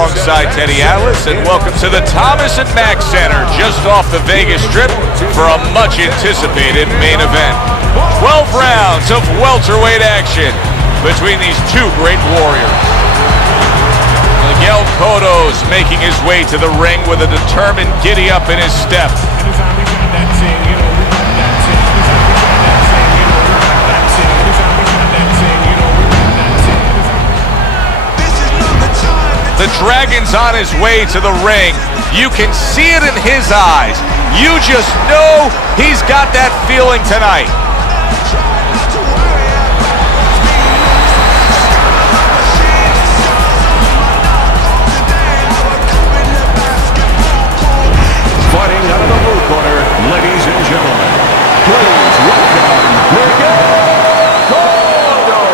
alongside Teddy Atlas, and welcome to the Thomas & Mack Center, just off the Vegas Strip for a much-anticipated main event. 12 rounds of welterweight action between these two great warriors. Miguel Cotto's making his way to the ring with a determined giddy-up in his step. The Dragon's on his way to the ring. You can see it in his eyes. You just know he's got that feeling tonight. Fighting out of the blue corner, ladies and gentlemen, please welcome Miguel Cotto.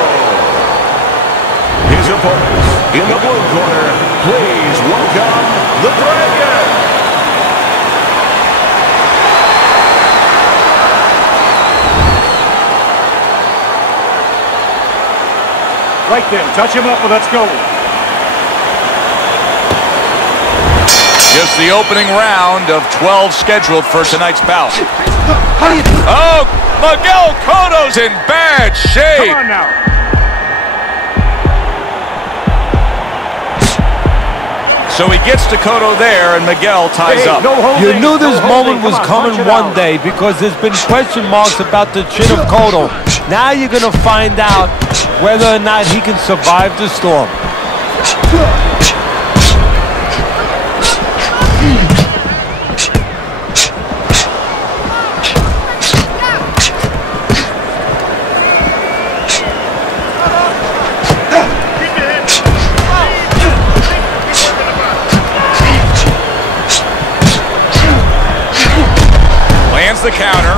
His opponents in the blue corner, please welcome the Dragon. Right then, touch him up and let's go. Just the opening round of 12 scheduled for tonight's bout. Oh, Miguel Cotto's in bad shape. Come on now. So he gets to Cotto there, and Miguel ties up. You knew this moment was coming one day because there's been question marks about the chin of Cotto. Now you're going to find out whether or not he can survive the storm. The counter.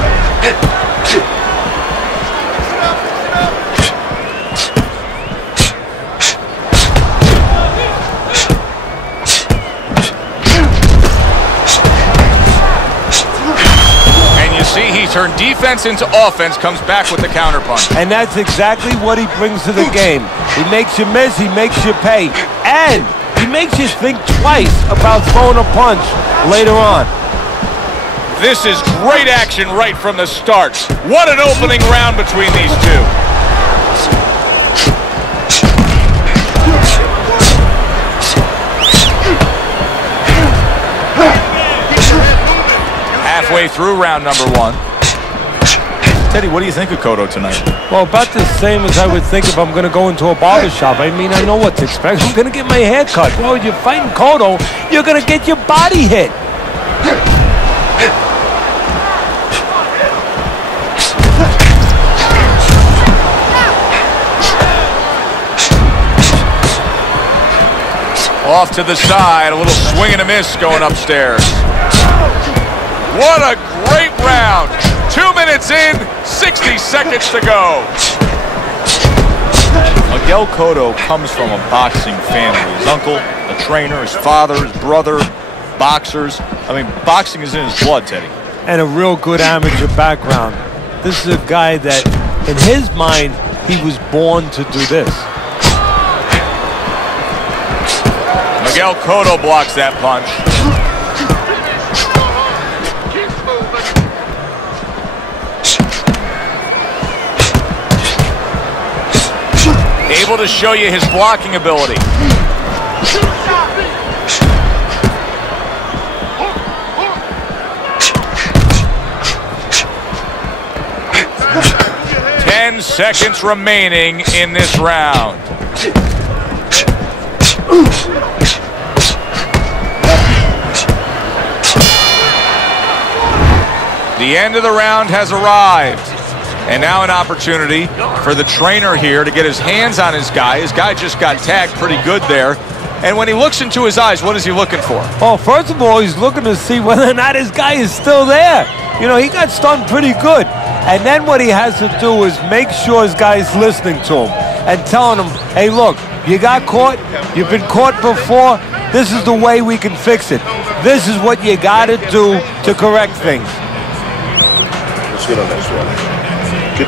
And you see he turned defense into offense, comes back with the counter punch. And that's exactly what he brings to the game. He makes you miss, he makes you pay, and he makes you think twice about throwing a punch later on. This is great action right from the start. What an opening round between these two. Halfway through round number one. Teddy, what do you think of Cotto tonight? Well, about the same as I would think if I'm going to go into a barber shop. I mean, I know what to expect. I'm going to get my hair cut. Well, when you're fighting Cotto, you're going to get your body hit. Off to the side, a little swing and a miss going upstairs. What a great round. 2 minutes in, 60 seconds to go. Miguel Cotto comes from a boxing family. His uncle, a trainer, his father, his brother, boxers. I mean, boxing is in his blood, Teddy. And a real good amateur background. This is a guy that, in his mind, he was born to do this. Miguel Cotto blocks that punch. Able to show you his blocking ability. Ten seconds remaining in this round. The end of the round has arrived. And now an opportunity for the trainer here to get his hands on his guy. His guy just got tagged pretty good there. And when he looks into his eyes, what is he looking for? Well, first of all, he's looking to see whether or not his guy is still there. You know, he got stunned pretty good. And then what he has to do is make sure his guy is listening to him and telling him, hey, look, you got caught. You've been caught before. This is the way we can fix it. This is what you got to do to correct things. Let's get on this one. Good.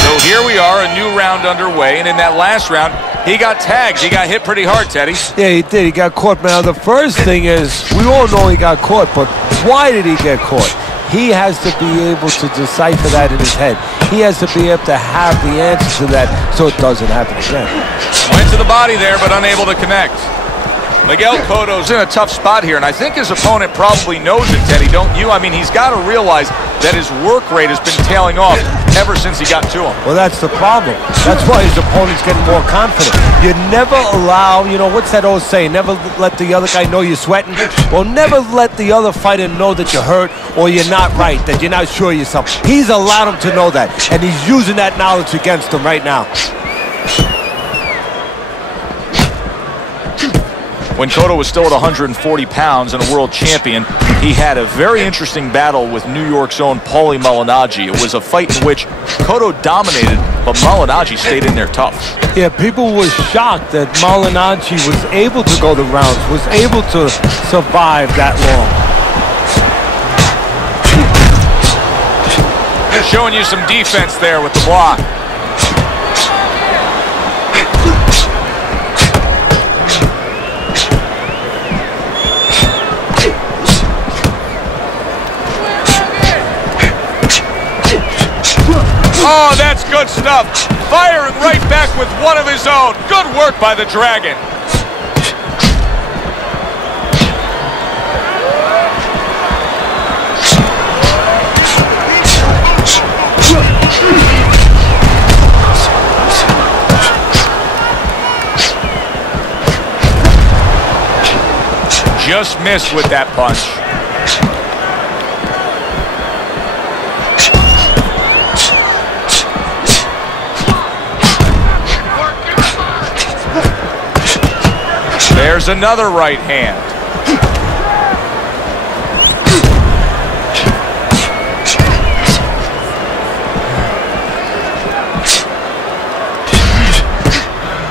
So So here we are, a new round underway, and in that last round, he got tagged. He got hit pretty hard, Teddy. Yeah, he did. He got caught. Now, the first thing is, we all know he got caught, but why did he get caught? He has to be able to decipher that in his head. He has to be able to have the answer to that so it doesn't happen again. Went to the body there, but unable to connect. Miguel Cotto's in a tough spot here, and I think his opponent probably knows it, Teddy, don't you? I mean, he's got to realize that his work rate has been tailing off ever since he got to him. Well, that's the problem. That's why his opponent's getting more confident. You never allow, you know, what's that old saying? Never let the other guy know you're sweating. Well, never let the other fighter know that you're hurt or you're not right, that you're not sure of yourself. He's allowed him to know that, and he's using that knowledge against him right now. When Cotto was still at 140 pounds and a world champion, he had a very interesting battle with New York's own Paulie Malignaggi. It was a fight in which Cotto dominated, but Malignaggi stayed in there tough. Yeah, people were shocked that Malignaggi was able to go the rounds, was able to survive that long. Showing you some defense there with the block. Oh, that's good stuff. Firing right back with one of his own. Good work by the Dragon. Just missed with that punch. There's another right hand.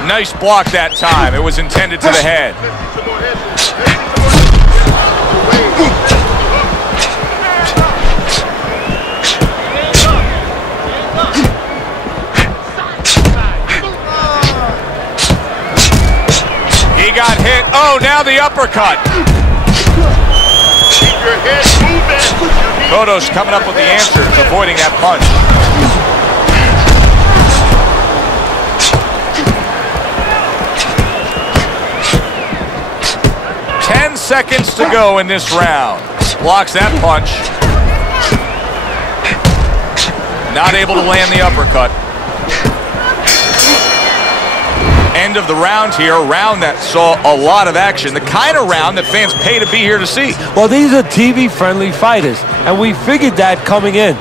Nice block that time. It was intended to the head. He got hit. Oh, now the uppercut. Keep your head moving. Cotto's coming up with the answers, avoiding that punch. Seconds to go in this round. Blocks that punch. Not able to land the uppercut. End of the round here, a round that saw a lot of action. The kind of round that fans pay to be here to see. Well, these are TV-friendly fighters, and we figured that coming in.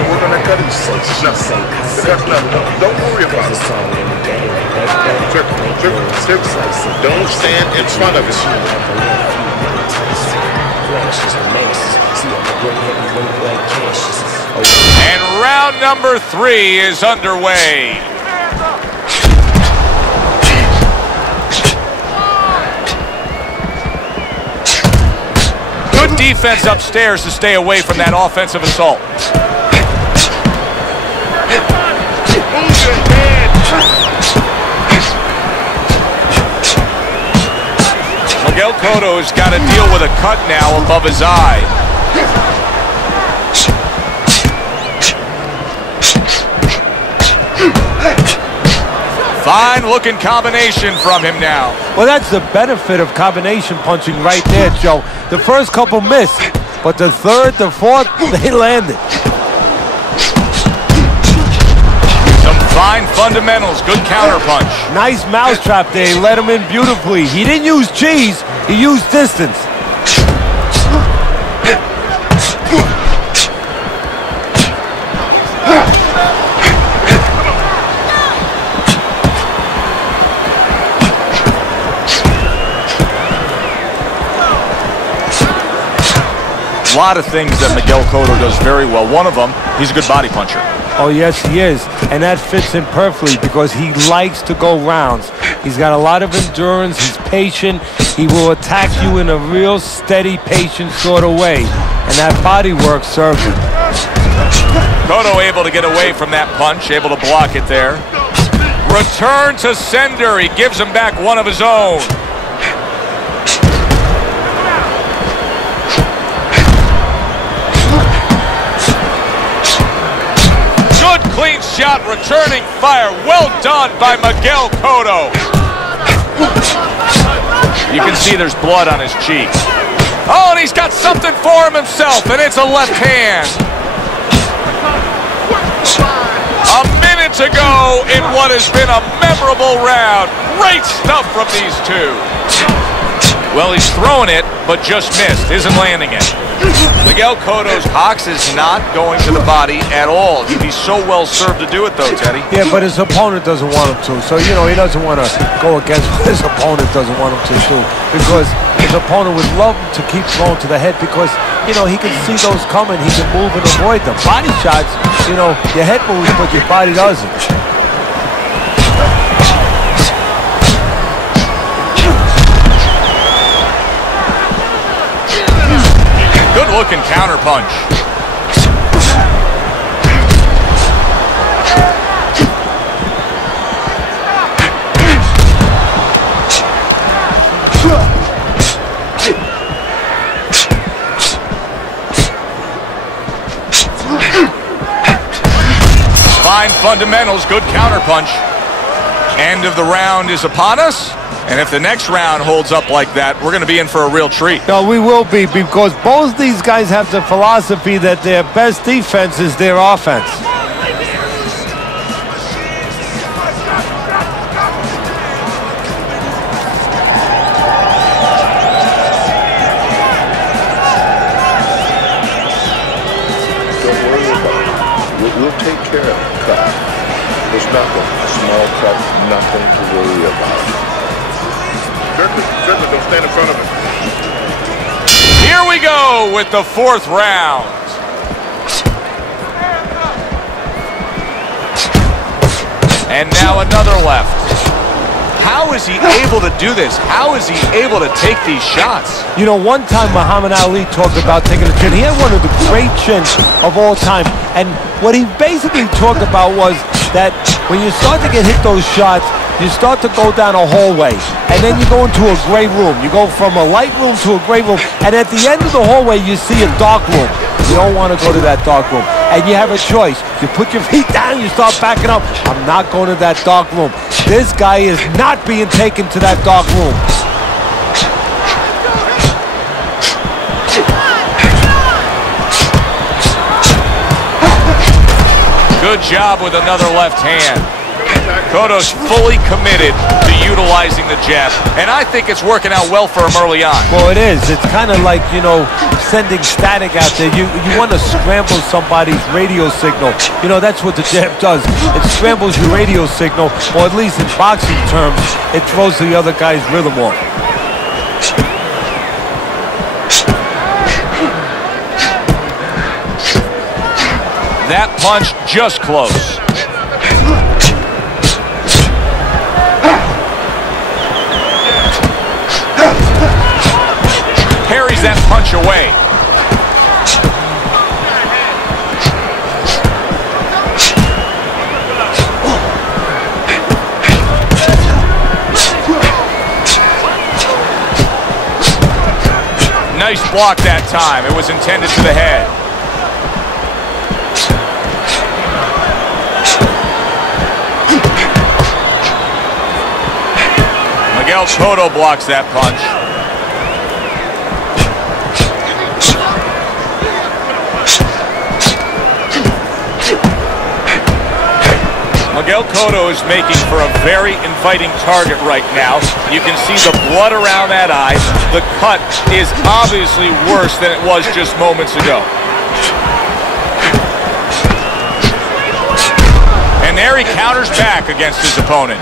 We're gonna cut it. Don't worry about it. Don't stand in front of it. And round number 3 is underway. Good defense upstairs to stay away from that offensive assault. Miguel Cotto has got to deal with a cut now above his eye. Fine looking combination from him now. Well, that's the benefit of combination punching right there, Joe. The first couple missed, but the third, the fourth, they landed. Some fine fundamentals, good counter punch. Nice mousetrap there, he let him in beautifully. He didn't use cheese, he used distance. A lot of things that Miguel Cotto does very well. One of them, he's a good body puncher. Oh, yes, he is. and that fits him perfectly because he likes to go rounds. He's got a lot of endurance. He's patient. He will attack you in a real steady, patient sort of way, and that body work serves him. Cotto able to get away from that punch, able to block it there. Return to sender. He gives him back one of his own. Good clean shot, returning fire. Well done by Miguel Cotto. You can see there's blood on his cheek. Oh, and he's got something for him himself, and it's a left hand. A minute to go in what has been a memorable round. Great stuff from these two. Well, he's throwing it, but just missed. Isn't landing it. Miguel Cotto's box is not going to the body at all. He'd be so well served to do it, though, Teddy. Yeah, but his opponent doesn't want him to. So, you know, he doesn't want to go against what his opponent doesn't want him to do. Because his opponent would love him to keep throwing to the head because, you know, he can see those coming. He can move and avoid them. Body shots, you know, your head moves, but your body doesn't. Good-looking counter punch. Fine fundamentals, good counter punch. End of the round is upon us. And if the next round holds up like that, we're going to be in for a real treat. No, we will be, because both these guys have the philosophy that their best defense is their offense. Don't worry about it. We'll take care of the cut. It's nothing. A small cut, nothing to worry about. Don't stand in front of him. Here we go with the fourth round. And now another left. How is he able to do this? How is he able to take these shots? You know, one time Muhammad Ali talked about taking a chin. He had one of the great chins of all time. And what he basically talked about was that when you start to get hit those shots, you start to go down a hallway, and then you go into a gray room. You go from a light room to a gray room, and at the end of the hallway, you see a dark room. You don't want to go to that dark room, and you have a choice. You put your feet down, you start backing up. I'm not going to that dark room. This guy is not being taken to that dark room. Good job with another left hand. Cotto's fully committed to utilizing the jab, and I think it's working out well for him early on. Well, it is. It's kind of like, you know, sending static out there. You want to scramble somebody's radio signal. You know, that's what the jab does. It scrambles your radio signal, or at least in boxing terms, it throws the other guy's rhythm off. That punch just close. Parries that punch away. Nice block that time. It was intended to the head. Miguel Cotto blocks that punch. Miguel Cotto is making for a very inviting target right now. You can see the blood around that eye. The cut is obviously worse than it was just moments ago. And there he counters back against his opponent.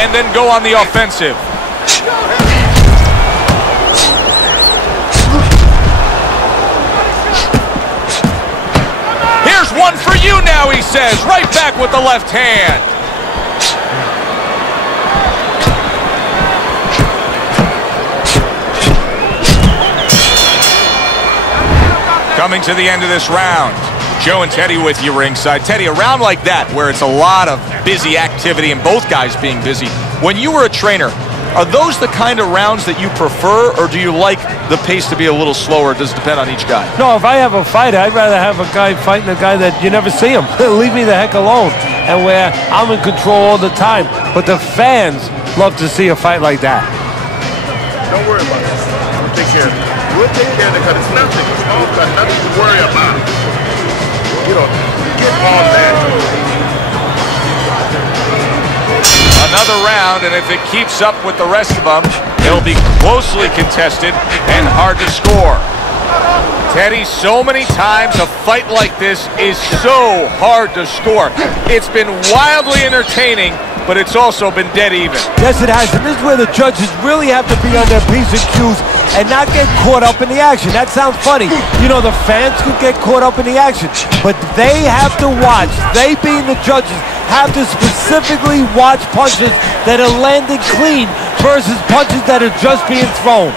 and then go on the offensive. Here's one for you now, he says, right back with the left hand. Coming to the end of this round, Joe and Teddy with you ringside. Teddy, a round like that where it's a lot of busy activity and both guys being busy. When you were a trainer, are those the kind of rounds that you prefer, or do you like the pace to be a little slower? Does it depend on each guy? No, if I have a fight, I'd rather have a guy fighting a guy that you never see him. Leave me the heck alone. And where I'm in control all the time. But the fans love to see a fight like that. Don't worry about it. We'll take care of it. We'll take care of it because it's nothing. It's all cut. Nothing to worry about. You know, get on that. Another round, and if it keeps up with the rest of them, it'll be closely contested and hard to score. Teddy, so many times a fight like this is so hard to score. It's been wildly entertaining, but it's also been dead even. Yes, it has, and this is where the judges really have to be on their P's and Q's and not get caught up in the action. That sounds funny. You know, the fans could get caught up in the action, but they have to watch. They, being the judges, have to specifically watch punches that are landing clean versus punches that are just being thrown.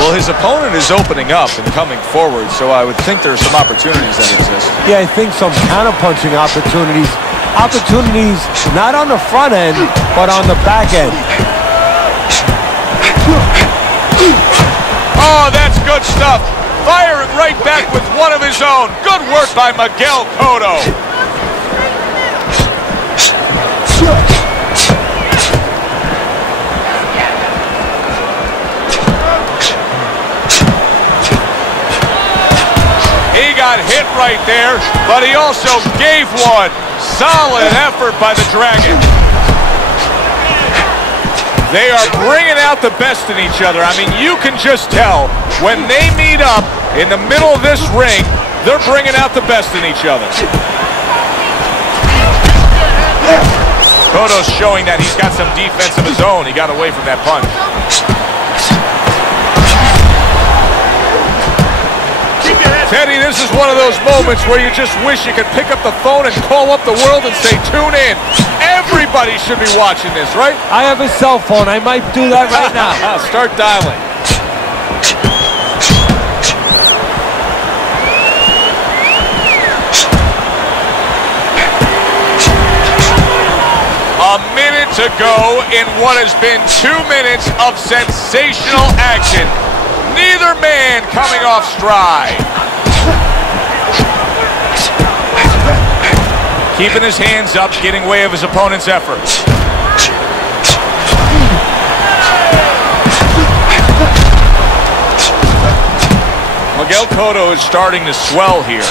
Well, his opponent is opening up and coming forward, so I would think there are some opportunities that exist. Yeah, I think some counter-punching opportunities. Opportunities not on the front end, but on the back end. Oh, that's good stuff. Firing right back with one of his own. Good work by Miguel Cotto. He got hit right there, but he also gave one. Solid effort by the Dragon. They are bringing out the best in each other. I mean, you can just tell when they meet up in the middle of this ring, they're bringing out the best in each other. Cotto's showing that he's got some defense of his own. He got away from that punch. Teddy, this is one of those moments where you just wish you could pick up the phone and call up the world and say, tune in. Everybody should be watching this, right? I have a cell phone. I might do that right now. Start dialing. A minute to go in what has been 2 minutes of sensational action. Neither man coming off stride. Keeping his hands up, getting way of his opponent's efforts. Miguel Cotto is starting to swell here.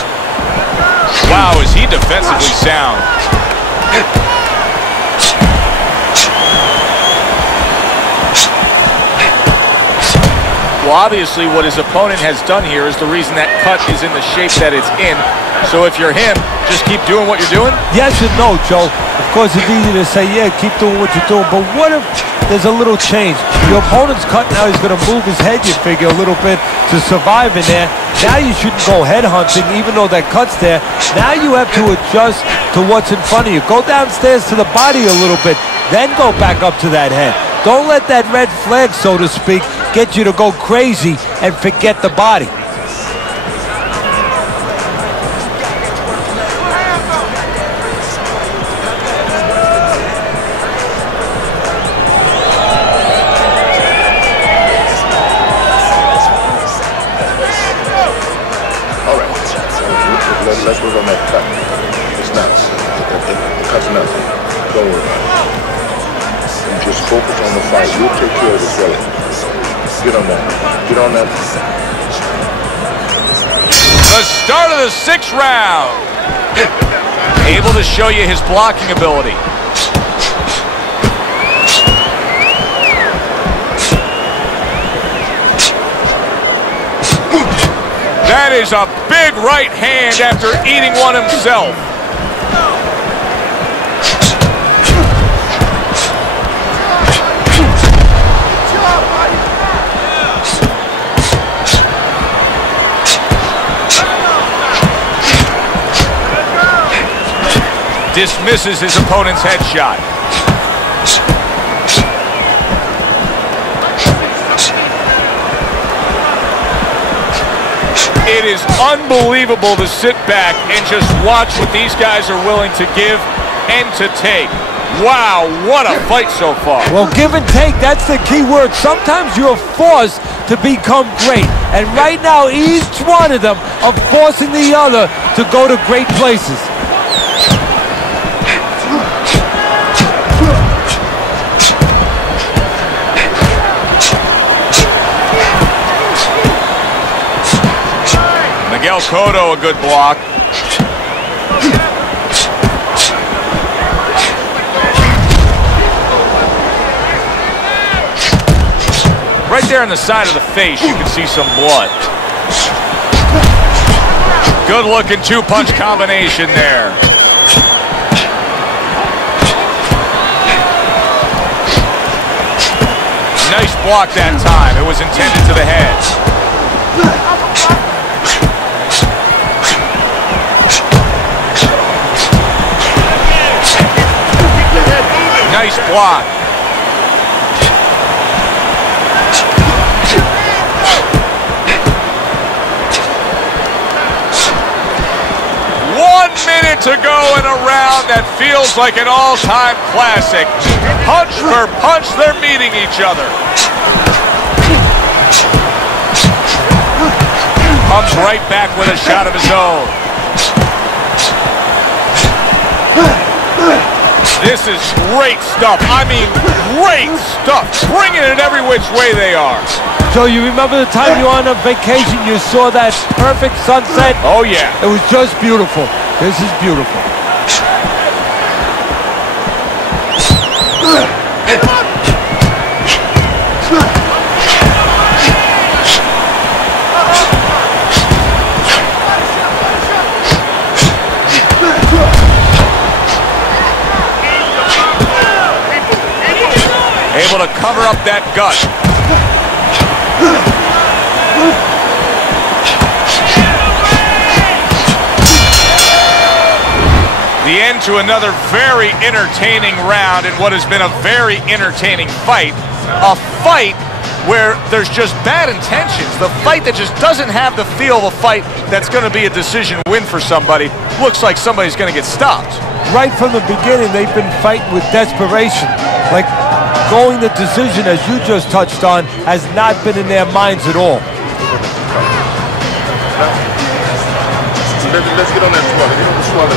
Wow, is he defensively sound. Well, obviously what his opponent has done here is the reason that cut is in the shape that it's in. So if you're him, just keep doing what you're doing? Yes and no, Joe. Of course, it's easy to say, yeah, keep doing what you're doing. But what if there's a little change? Your opponent's cut now. He's going to move his head, you figure, a little bit to survive in there. Now you shouldn't go head hunting, even though that cut's there. Now you have to adjust to what's in front of you. Go downstairs to the body a little bit, then go back up to that head. Don't let that red flag, so to speak, get you to go crazy and forget the body. Let's work on that cut. It's nuts. The cut's nuts. Don't worry about it. You just focus on the fight. You'll take care of the swelling. Get on that. Get on that. The start of the 6th round. Able to show you his blocking ability. That is a big right hand after eating one himself. Dismisses his opponent's headshot. It is unbelievable to sit back and just watch what these guys are willing to give and to take. Wow, what a fight so far. Well, give and take, that's the key word. Sometimes you're forced to become great. And right now, each one of them are forcing the other to go to great places. Miguel Cotto, a good block. Right there on the side of the face, you can see some blood. Good looking two-punch combination there. Nice block that time. It was intended to the head. Nice block. To go in a round that feels like an all-time classic. Punch for punch, they're meeting each other. Comes right back with a shot of his own. This is great stuff. I mean, great stuff. Bringing it every which way they are. So you remember the time you were on a vacation, you saw that perfect sunset? Oh, yeah. It was just beautiful. This is beautiful. Able to cover up that gut. The end to another very entertaining round in what has been a very entertaining fight. A fight where there's just bad intentions. The fight that just doesn't have the feel of a fight that's going to be a decision win for somebody. Looks like somebody's going to get stopped. Right from the beginning, they've been fighting with desperation. Like going the decision, as you just touched on, has not been in their minds at all. Let's get on that swallow. Get on the swallow.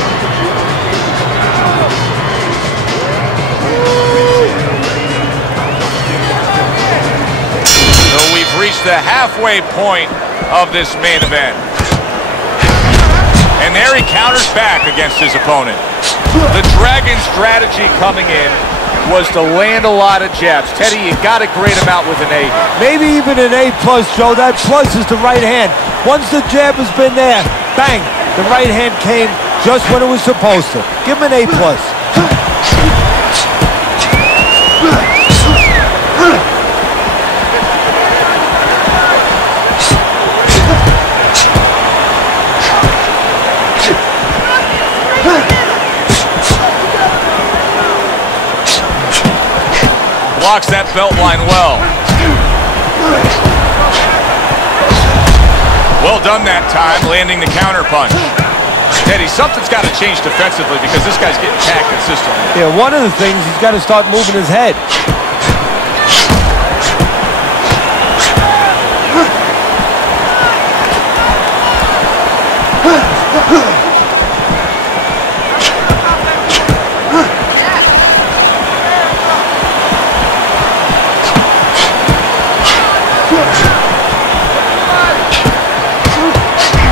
So we've reached the halfway point of this main event. And there he counters back against his opponent. The Dragon's strategy coming in was to land a lot of jabs. Teddy, you got to grade him out with an A. Maybe even an A+, Joe. That plus is the right hand. Once the jab has been there, bang, the right hand came just when it was supposed to. Give him an A+. Blocks that belt line well. Well done that time, landing the counter punch. Teddy, something's got to change defensively because this guy's getting tagged consistently. Yeah, one of the things, he's got to start moving his head.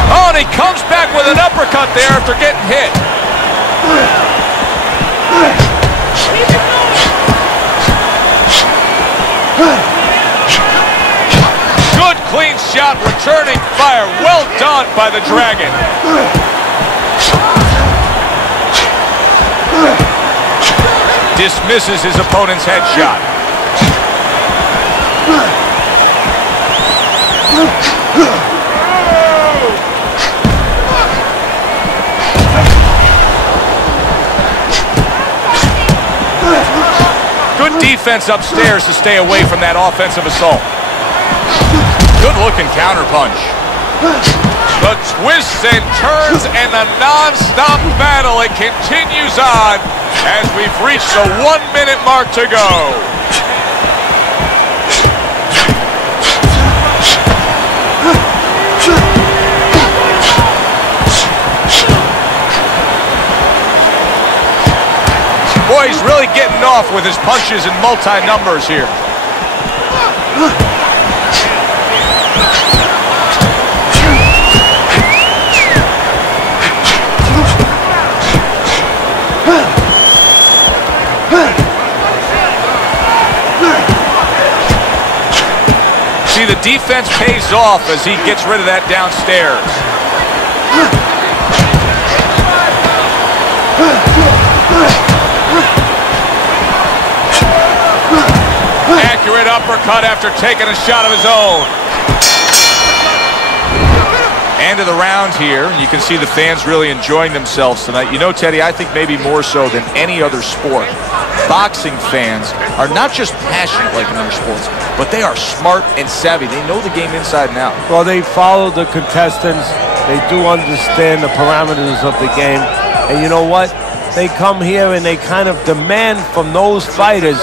Oh, and he comes back with an uppercut there after getting hit. Good clean shot, returning fire. Well done by the Dragon. Dismisses his opponent's headshot. defense upstairs to stay away from that offensive assault. Good-looking counterpunch. The twists and turns and the non-stop battle, it continues on as we've reached the 1-minute mark to go. Boy, he's really getting off with his punches and multi-numbers here. See, the defense pays off as he gets rid of that downstairs. Accurate uppercut after taking a shot of his own. End of the round here, and you can see the fans really enjoying themselves tonight. You know, Teddy, I think maybe more so than any other sport, boxing fans are not just passionate like in other sports, but they are smart and savvy. They know the game inside and out. Well, they follow the contestants. They do understand the parameters of the game. And you know what? They come here and they kind of demand from those fighters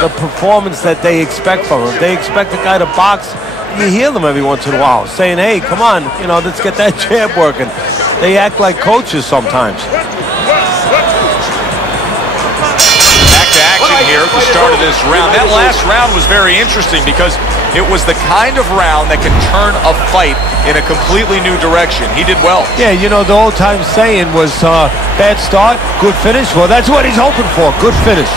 the performance that they expect from them. They expect a guy to box. You hear them every once in a while saying, hey, come on, you know, let's get that jab working. They act like coaches sometimes. Back to action here at the start of this round. That last round was very interesting because it was the kind of round that can turn a fight in a completely new direction. He did well. Yeah, you know, the old-time saying was bad start, good finish. Well, that's what he's hoping for, good finish.